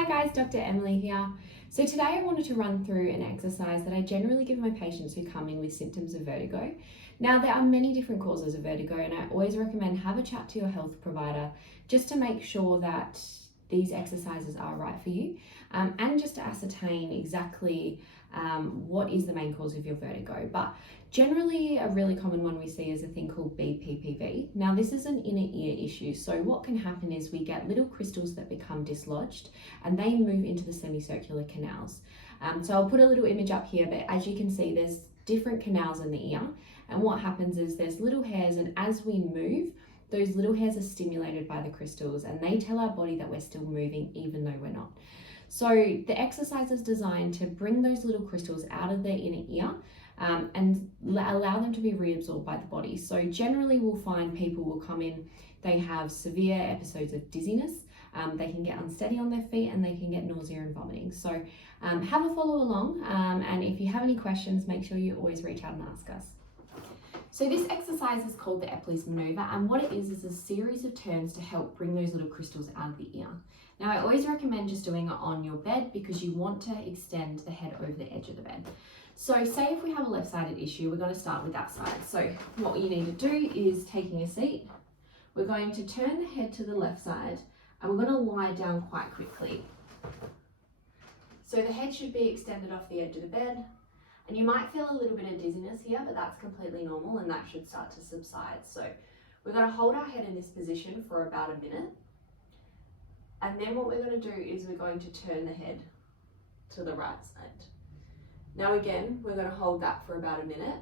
Hi guys, Dr. Emily here. So today I wanted to run through an exercise that I generally give my patients who come in with symptoms of vertigo. Now there are many different causes of vertigo and I always recommend have a chat to your health provider just to make sure that these exercises are right for you and just to ascertain exactly what is the main cause of your vertigo. But generally a really common one we see is a thing called BPPV. Now this is an inner ear issue, so what can happen is we get little crystals that become dislodged and they move into the semicircular canals. So I'll put a little image up here, but as you can see there's different canals in the ear, and what happens is there's little hairs, and as we move those little hairs are stimulated by the crystals and they tell our body that we're still moving even though we're not. So the exercise is designed to bring those little crystals out of their inner ear and allow them to be reabsorbed by the body. So generally we'll find people will come in, they have severe episodes of dizziness, they can get unsteady on their feet and they can get nausea and vomiting. So have a follow along and if you have any questions, make sure you always reach out and ask us. So this exercise is called the Epley's maneuver, and what it is a series of turns to help bring those little crystals out of the ear. Now I always recommend just doing it on your bed because you want to extend the head over the edge of the bed. So say if we have a left-sided issue, we're going to start with that side. So what you need to do is taking a seat, we're going to turn the head to the left side and we're going to lie down quite quickly. So the head should be extended off the edge of the bed. And you might feel a little bit of dizziness here, but that's completely normal and that should start to subside. So we're going to hold our head in this position for about a minute. And then what we're going to do is we're going to turn the head to the right side. Now again, we're going to hold that for about a minute.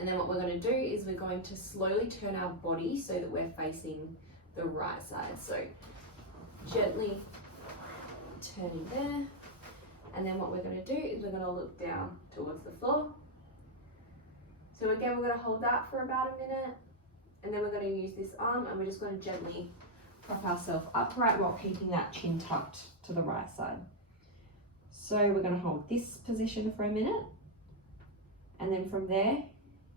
And then what we're going to do is we're going to slowly turn our body so that we're facing the right side. So gently turning there. And then what we're going to do is we're going to look down towards the floor. So again, we're going to hold that for about a minute. And then we're going to use this arm and we're just going to gently prop ourselves upright while keeping that chin tucked to the right side. So we're going to hold this position for a minute. And then from there,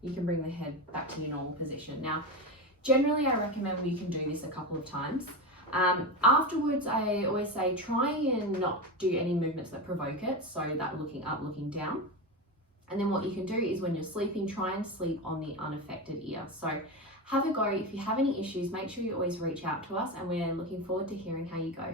you can bring the head back to your normal position. Now, generally I recommend we can do this a couple of times. Afterwards, I always say try and not do any movements that provoke it, so that looking up, looking down. And then what you can do is when you're sleeping, try and sleep on the unaffected ear. So have a go. If you have any issues, make sure you always reach out to us and we're looking forward to hearing how you go.